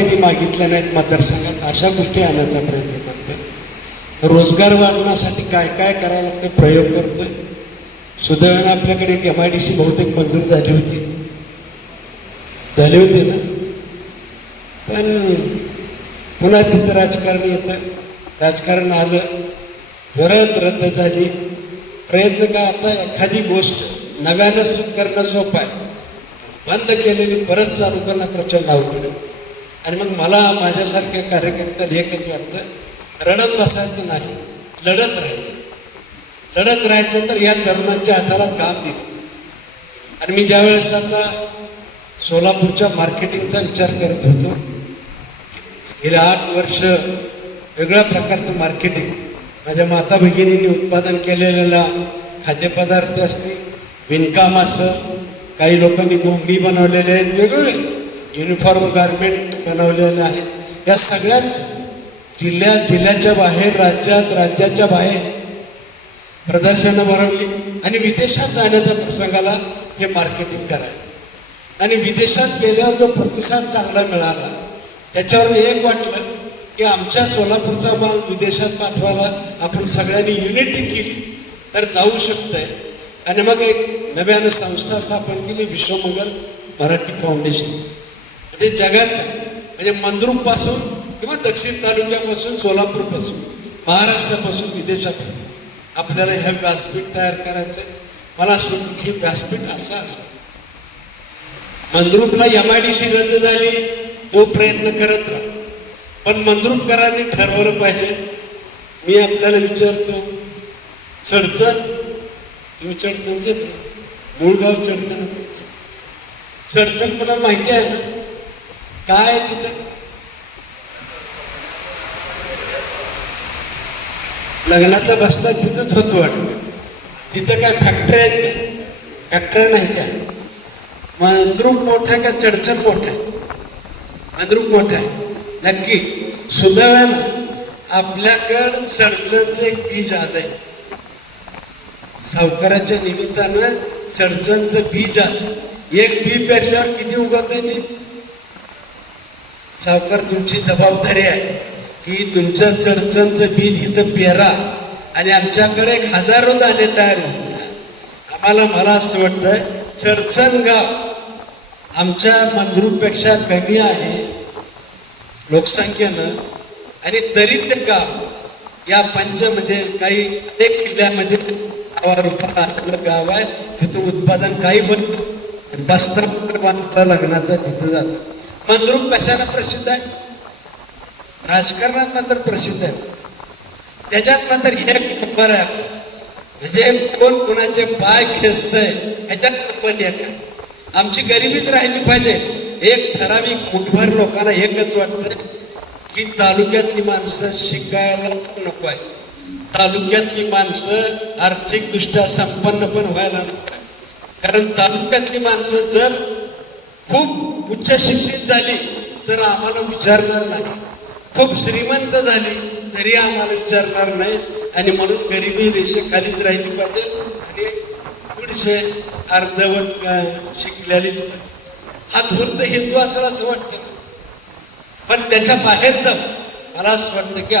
कधी मागितल्या नाहीत मतदारसंघात, अशा गोष्टी आणण्याचा प्रयत्न करतोय. रोजगार वाढवण्यासाठी काय काय करावं लागतं प्रयोग करतोय. सुदैवाने आपल्याकडे एक MIDC बहुतेक मंजूर झाली होती ना, पण पुन्हा तिथं राजकारण येतं. राजकारण आलं, परत रद्द झाली. प्रयत्न का, आता एखादी गोष्ट नव्यानं सुरू करणं सोपं आहे, बंद केलेली परत चालू करणं प्रचंड अवघड आहे. आणि मग मला माझ्यासारख्या कार्यकर्त्याला एकच वाटतं, रडत बसायचं नाही, लढत राहायचं. लढत राहायचं तर या तरुणांच्या हाताला काम दिलं. आणि मी ज्यावेळेस आता सोलापूरच्या मार्केटिंगचा विचार करत होतो, गेले 8 वर्ष वेगळ्या प्रकारचं मार्केटिंग, माझ्या माता भगिनींनी उत्पादन केलेला खाद्यपदार्थ असतील, विणकाम असं, काही लोकांनी गोंगडी बनवलेले आहेत, वेगवेगळे युनिफॉर्म गारमेंट बनवलेले आहेत. या सगळ्यांचं जिल्ह्याच्या बाहेर, राज्याच्या बाहेर प्रदर्शनं भरवली आणि विदेशात जाण्याच्या प्रसंगाला हे मार्केटिंग करायला. आणि विदेशात गेल्यावर जो प्रतिसाद चांगला मिळाला, त्याच्यावर एक वाटलं की आमच्या सोलापूरचा माल विदेशात पाठवायला आपण सगळ्यांनी युनिटी केली तर जाऊ शकतंय. आणि मग एक नव्यानं संस्था स्थापन केली, विश्वमंगल मराठी फाउंडेशन. म्हणजे जगात, म्हणजे मंद्रुपपासून किंवा दक्षिण तालुक्यापासून, सोलापूरपासून, महाराष्ट्रापासून विदेशापर्यंत आपल्याला हे व्यासपीठ तयार करायचं. मला असं वाटतं की हे व्यासपीठ असं मंद्रुपला MIDC रद्द झाली, तो प्रयत्न करत राहा, पण मंद्रुपकरांनी ठरवलं पाहिजे. मी आपल्याला विचारतो, चडचण, तुम्ही चडचणचेच, मूळ गाव चडचण, चडचण मला माहिती आहे ना काय तिथं? लग्नाचा बस्ता तिथंच होतो वाटतं. तिथं काय फॅक्टरी आहेत? फॅक्टरी नाही त्या. मंद्रुप मोठा आहे का चडचण मोठा आहे? मंद्रुप मोठा आहे नक्की. सुदैवानं आपल्याकडं चडचणचं एक बीज आलंय. सावकाराच्या निमित्तानं चडचणचं बीज आलं. एक बी पेरल्यावर किती उगवत आहे ते? सावकार, तुमची जबाबदारी आहे की तुमचं चडचणचं बीज इथं पेरा आणि आमच्याकडे 1000 दाणे तयार होते. मला असं वाटतं चडचण गाव आमच्या मंद्रुपपेक्षा कमी आहे लोकसंख्येनं, आणि तरी ते गाव या म्हणजे काही अनेक जिल्ह्यामध्ये गाव आहे, तिथं उत्पादन काही पण बस्ता लग्नाचा तिथं जातो. मंद्रुप कशाला प्रसिद्ध आहे? राजकारणात मात्र प्रसिद्ध आहे. त्याच्यात मात्र एक नंबर आहे. म्हणजे कोण कोणाचे पाय खेचतंय ह्याच्यात पण एक आहे. आमची गरिबीच राहिली पाहिजे. एक ठराविक मुठभर लोकांना एकच वाटतं की तालुक्यातली माणसं शिकायला नको आहे, तालुक्यातली माणसं आर्थिकदृष्ट्या संपन्न पण व्हायला नको. कारण तालुक्यातली माणसं जर खूप उच्च शिक्षित झाली तर आम्हाला विचारणार नाही, खूप श्रीमंत झाली तरी आम्हाला विचारणार नाही. आणि म्हणून गरिबी रेषेखालीच राहिली पाहिजे आणि थोडीशे अर्धवट शिकलेलीच पाहिजे. हा धूर्त हेतू असेल असं वाटतं. पण त्याच्या बाहेरचं मला असं वाटतं की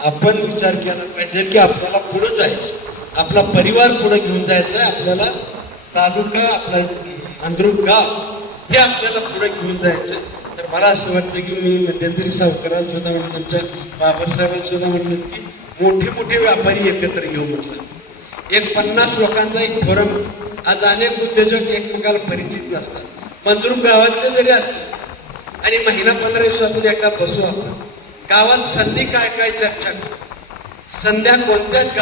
आपण विचार केला पाहिजे की आपल्याला पुढं जायचं, आपला परिवार पुढे घेऊन जायचा आहे, आपल्याला तालुका, आपला मंद्रुप गाव हे आपल्याला पुढे घेऊन जायचं. तर मला असं वाटतं की मी मध्यंतरी सावकारांना सुद्धा म्हटलं, आमच्या बाबरसाहेबांना सुद्धा म्हटलं की मोठे व्यापारी एकत्र येऊ म्हटलं. एक 50 लोकांचा एक फोरम. आज अनेक उद्योजक एकमेकाला परिचित नसतात. मंद्रुप गावातले जरी असले आणि महिना 15 दिवसातून एकदा बसू आपण, गावात संधी काय काय चर्चा करू, संध्या कोणत्याच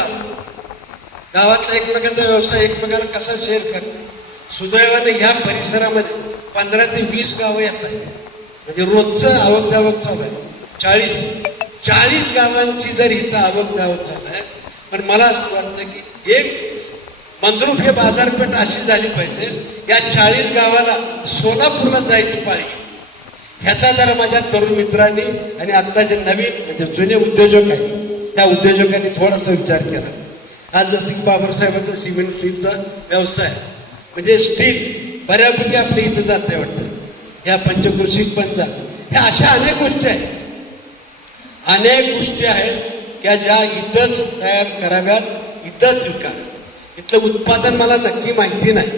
गावातला एकमेकांचा व्यवसाय एकमेकाला कसा शेअर करतो. सुदैवाने ह्या परिसरामध्ये 15 ते 20 गावं येत आहेत. म्हणजे रोजचं आवक जावक चालू आहे. 40 गावांची जर इथं आवक जावक चालू आहे. पण मला असं वाटतं की एक मंद्रुप हे बाजारपेठ अशी झाली पाहिजे, या 40 गावाला सोलापूरला जायची पाळी. ह्याचा जरा माझ्या तरुण मित्रांनी आणि आता जे नवीन म्हणजे जुने उद्योजक आहेत त्या उद्योजकांनी थोडासा विचार केला. आज जसं की बाबरसाहेबांचा सिमेंट स्टीलचा व्यवसाय, म्हणजे स्टील बऱ्यापैकी आपल्या इथं जाते वाटतं. या पंचकृषीत पण जात. ह्या अशा अनेक गोष्टी आहेत, अनेक गोष्टी आहेत की ज्या इथंच तयार कराव्यात, इथंच विकाव्यात. इथलं उत्पादन मला नक्की माहिती नाही,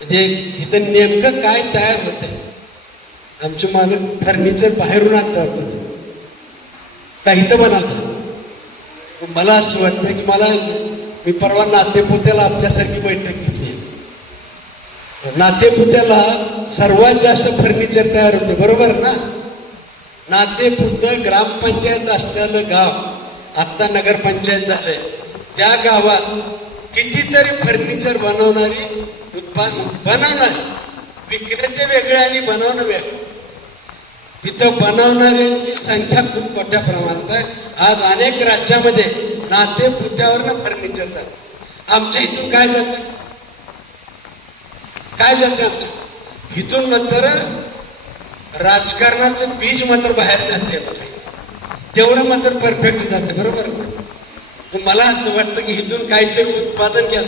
म्हणजे इथं नेमकं काय तयार होतंय. आमचे मालक फर्निचर बाहेरून आणतात का इथं बनवतात. मला असं वाटतं की मला, मी परवा नातेपुत्याला आपल्यासारखी बैठक घेतली. नातेपुत्याला सर्वात जास्त फर्निचर तयार होते, बरोबर ना. नातेपुत ग्रामपंचायत असलेलं गाव, आत्ता नगरपंचायत झालंय, त्या गावात कितीतरी फर्निचर बनवणारी बनवणारी विक्रेते वेगळे आणि बनवणं वेगळं. तिथं बनवणाऱ्यांची संख्या खूप मोठ्या प्रमाणात आहे. आज अनेक राज्यामध्ये नातेपुत्यावरनं फर्निचर जात. आमच्या इथून काय जातं, काय जाते आमच्या इथून मात्र राजकारणाचं बीज मात्र बाहेर जाते बघा. तेवढं मात्र परफेक्ट जाते, बरोबर. मला असं वाटतं की इथून काहीतरी उत्पादन केलं.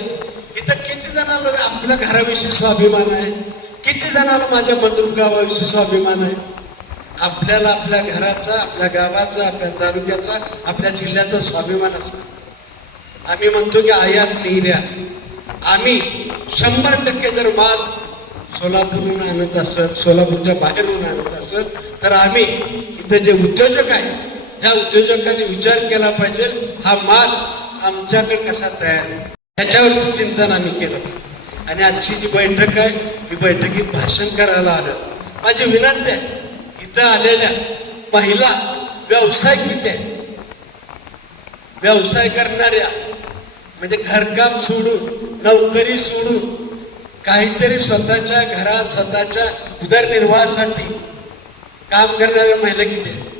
इथं किती जणांना आपल्या घराविषयी स्वाभिमान आहे, किती जणांना माझ्या मंद्रुप गावाविषयी स्वाभिमान आहे. आपल्याला आपल्या घराचा, आपल्या गावाचा, आपल्या तालुक्याचा, आपल्या जिल्ह्याचा स्वाभिमान असतो. आम्ही म्हणतो की आयात निर्यात, आम्ही 100% जर माल सोलापूरहून आणत असत, सोलापूरच्या बाहेरून आणत असत, तर आम्ही इथं जे उद्योजक आहे या उद्योजकांनी विचार केला पाहिजे, हा माल आमच्याकडे कसा तयार आहे, त्याच्यावरती चिंतन आम्ही केलं पाहिजे. आणि आजची जी बैठक आहे, मी बैठकीत भाषण करायला आलं. माझी विनंती आहे, इथं आलेल्या महिला व्यवसाय किती आहे, व्यवसाय करणाऱ्या, म्हणजे घरकाम सोडून, नोकरी सोडून काहीतरी स्वतःच्या घरात, स्वतःच्या उदरनिर्वाहासाठी काम करणाऱ्या महिला किती आहेत.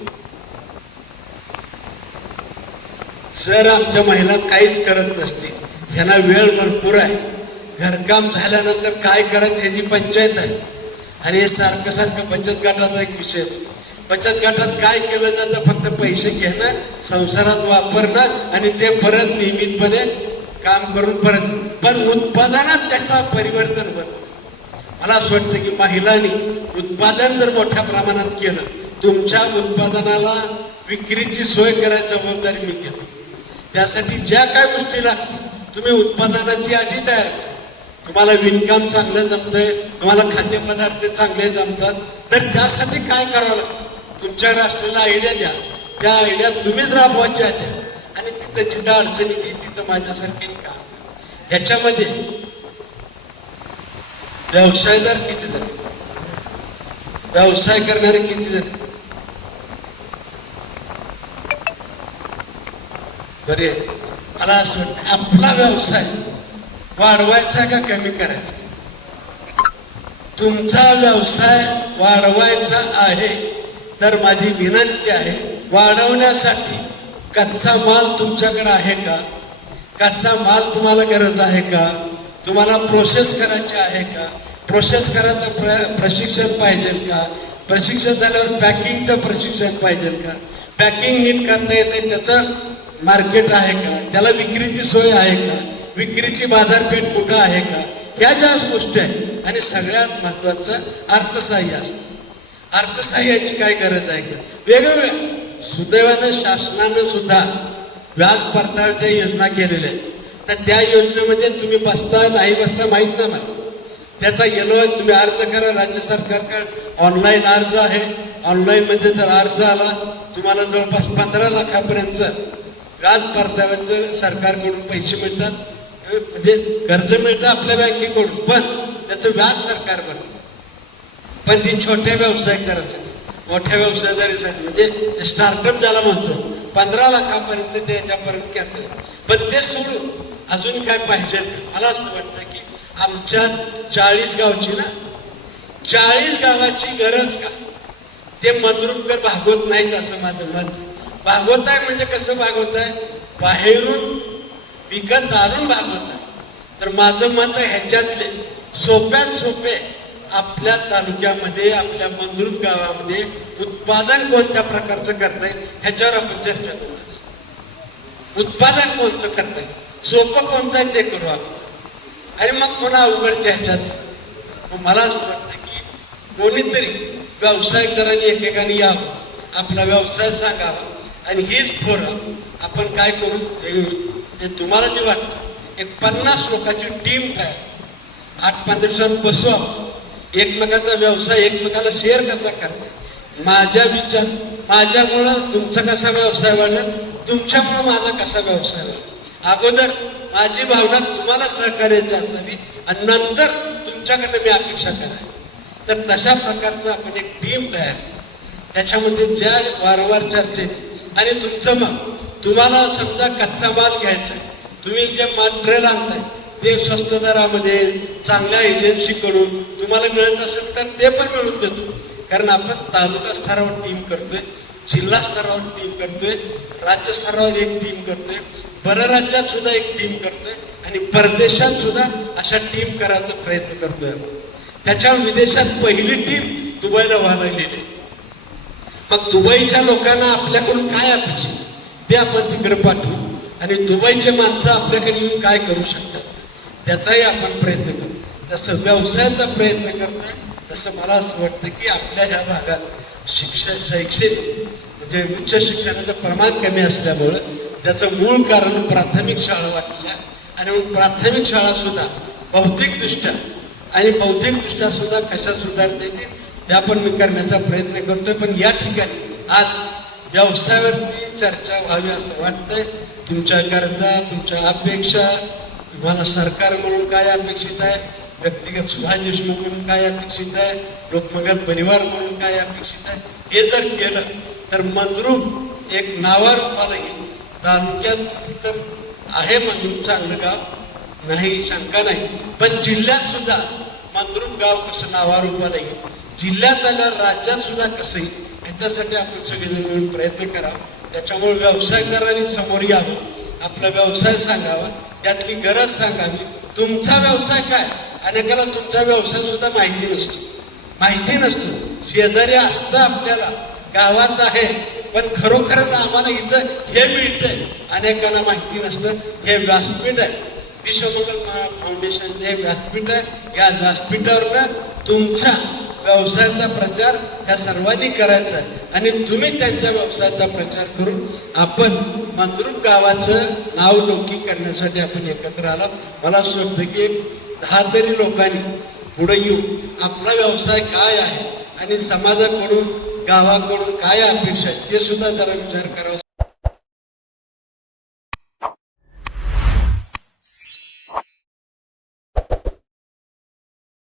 जर आमच्या महिला काहीच करत नसतील, ह्यांना वेळ भरपूर आहे, घरकाम झाल्यानंतर काय करायचं ह्याची पंचायत आहे. आणि हे सारखं सारखं बचत गटाचा एक विषय. बचत गटात काय केलं जातं, फक्त पैसे घेणं, संसारात वापरणं आणि ते परत नियमितपणे काम करून परत, पण उत्पादनात त्याचा परिवर्तन होत. मला असं वाटतं की महिलांनी उत्पादन जर मोठ्या प्रमाणात केलं, तुमच्या उत्पादनाला विक्रीची सोय करायची जबाबदारी मी घेतो. त्यासाठी ज्या काय गोष्टी लागतील तुम्ही उत्पादनाची आधी तयार करा. तुम्हाला विणकाम चांगलं जमतंय, तुम्हाला खाद्यपदार्थ चांगले जमतात, तर त्यासाठी काय करावं लागतं, तुमच्याकडे असलेला आयडिया द्या. त्या आयडिया तुम्हीच राबवायच्या द्या. आणि तिथं जिथं अडचणी तिथं माझ्यासारखे काम. ह्याच्यामध्ये व्यवसायदार किती जण, व्यवसाय करणारे किती जण, बरे. मला असं वाटतं आपला व्यवसाय वाढवायचा का कमी करायचा. तुमचा व्यवसाय वाढवायचा आहे तर माझी विनंती आहे, वाढवण्यासाठी कच्चा माल तुमच्याकडे आहे का, कच्चा माल तुम्हाला गरज आहे का, तुम्हाला प्रोसेस करायची आहे का, प्रोसेस करायचं प्रशिक्षण पाहिजे का, प्रशिक्षण झाल्यावर पॅकिंगचं प्रशिक्षण पाहिजे का, पॅकिंग नीट करता येते त्याचं मार्केट आहे का, त्याला विक्रीची सोय आहे का, विक्रीची बाजारपेठ कुठं आहे का, ह्या ज्या गोष्टी आहेत. आणि सगळ्यात महत्वाचं अर्थसहाय्य असतं. अर्थसहाय्याची काय गरज आहे का, वेगवेगळ्या सुदैवानं शासनानं सुद्धा व्याज परताव्याच्या योजना केलेल्या आहेत. तर त्या योजनेमध्ये तुम्ही बसता नाही बसता माहीत नाही मला, त्याचा येलो तुम्ही अर्ज करा. राज्य सरकारकडे ऑनलाईन अर्ज आहे. ऑनलाईनमध्ये जर अर्ज आला तुम्हाला जवळपास 15 लाखापर्यंत व्याज परताव्याचं सरकारकडून पैसे मिळतात, म्हणजे कर्ज मिळतं आपल्या बँकेकडून, पण त्याचं व्याज सरकार भरतं. पण ती छोट्या व्यवसाय करायसाठी, मोठ्या व्यवसायदारीसाठी, म्हणजे स्टार्टअप ज्याला म्हणतो, 15 लाखापर्यंत ते याच्यापर्यंत करतात. पण ते सोडून अजून काय पाहिजे. मला असं वाटतं की आमच्या 40 गावची ना, 40 गावाची गरज का, ते मंद्रुपकर भागवत नाहीत असं माझं मत. भागवत आहे म्हणजे कसं भागवत आहे, बाहेरून विकत आणून भागवत आहे. तर माझं मत आहे ह्याच्यातले सोप्यात सोपे आपल्या तालुक्यामध्ये, आपल्या मंद्रुप गावामध्ये उत्पादन कोणत्या प्रकारचं करता येईल ह्याच्यावर आपण चर्चा करू. उत्पादन कोणतं करता येईल, सोपं कोणतं आहे ते करू आपण. आणि मग पुन्हा अवघडच्या ह्याच्यात मला असं वाटतं की कोणीतरी व्यावसायिकदारांनी एकेकाने यावं, आपला व्यवसाय सांगावा आणि हीच पोरं आपण काय करू, ते तुम्हाला जे वाटतं एक 50 लोकांची टीम तयार, 8-5 दिवसांत बसू आपण, एकमेकाचा व्यवसाय एकमेकाला शेअर कसा करता, माझ्या विचार माझ्यामुळं तुमचा कसा व्यवसाय वाढेल, तुमच्यामुळं माझा कसा व्यवसाय वाढेल, अगोदर माझी भावना तुम्हाला सहकार्याची असावी आणि नंतर तुमच्याकडे मी अपेक्षा करावी. तर तशा प्रकारचं आपण एक टीम तयार करू, त्याच्यामध्ये ज्या वारंवार चर्चेत आणि तुमचं मग तुम्हाला समजा कच्चा माल घ्यायचा आहे, तुम्ही जे मटेरियल आणताय ते स्वस्त दरामध्ये चांगल्या एजन्सीकडून तुम्हाला मिळत असेल तर ते पण मिळून देतो. कारण आपण तालुका स्तरावर टीम करतोय, जिल्हा स्तरावर टीम करतोय, राज्य स्तरावर एक टीम करतोय, परराज्यात सुद्धा एक टीम करतोय आणि परदेशात सुद्धा अशा टीम करायचा प्रयत्न करतोय. त्याच्यावर विदेशात पहिली टीम दुबईला व्हायला गेली. मग दुबईच्या लोकांना आपल्याकडून काय अपेक्षित ते आपण तिकडे पाठवू आणि दुबईचे माणसं आपल्याकडे येऊन काय करू शकतात त्याचाही आपण प्रयत्न करू. जसं व्यवसायाचा प्रयत्न करतोय तसं मला असं वाटतं की आपल्या ह्या भागात शैक्षणिक म्हणजे उच्च शिक्षणाचं प्रमाण कमी असल्यामुळं त्याचं मूळ कारण प्राथमिक शाळा वाटल्या आणि प्राथमिक शाळा सुद्धा भौतिकदृष्ट्या आणि बौद्धिकदृष्ट्या सुद्धा कशा सुधारता येतील त्या पण मी करण्याचा प्रयत्न करतोय. पण या ठिकाणी आज व्यवसायावरती चर्चा व्हावी असं वाटतंय. तुमच्या गरजा, तुमच्या अपेक्षा, तुम्हाला सरकार म्हणून काय अपेक्षित आहे, व्यक्तिगत सुभाष देशमुख म्हणून काय अपेक्षित आहे, लोकमंगल परिवार म्हणून काय अपेक्षित आहे, हे जर केलं तर मंद्रुप एक नावारूपाला येईल. तालुक्यात तर आहे मंद्रुप चांगलं गाव, नाही शंका नाही, पण जिल्ह्यात सुद्धा मंद्रुप गाव कसं नावारूपाला येईल, जिल्ह्यात आल्यावर राज्यात सुद्धा कसं येईल, ह्याच्यासाठी आपण सगळेजण मिळून प्रयत्न करावा. त्याच्यामुळे व्यावसायिकदारांनी समोर यावं, आपला व्यवसाय सांगावा, त्यातली गरज सांगावी. तुमचा व्यवसाय काय, अनेकाला तुमचा व्यवसाय सुद्धा माहिती नसतो. शेजारी असतं आपल्याला, गावात आहे, पण खरोखरच आम्हाला इथं हे मिळतंय अनेकांना माहिती नसतं. हे व्यासपीठ आहे, विश्वमंगल फाउंडेशनचं हे व्यासपीठ आहे. या व्यासपीठावरनं तुमच्या व्यवसायाचा प्रचार ह्या सर्वांनी करायचा आहे आणि तुम्ही त्यांच्या व्यवसायाचा प्रचार करून आपण मंद्रुप गावाचं नाव लौकिक करण्यासाठी आपण एकत्र आलो. मला असं वाटतं की 10 तरी लोकांनी पुढे येऊन आपला व्यवसाय काय आहे आणि समाजाकडून गावाकडून काय अपेक्षा आहे ते सुद्धा जरा विचार करावा.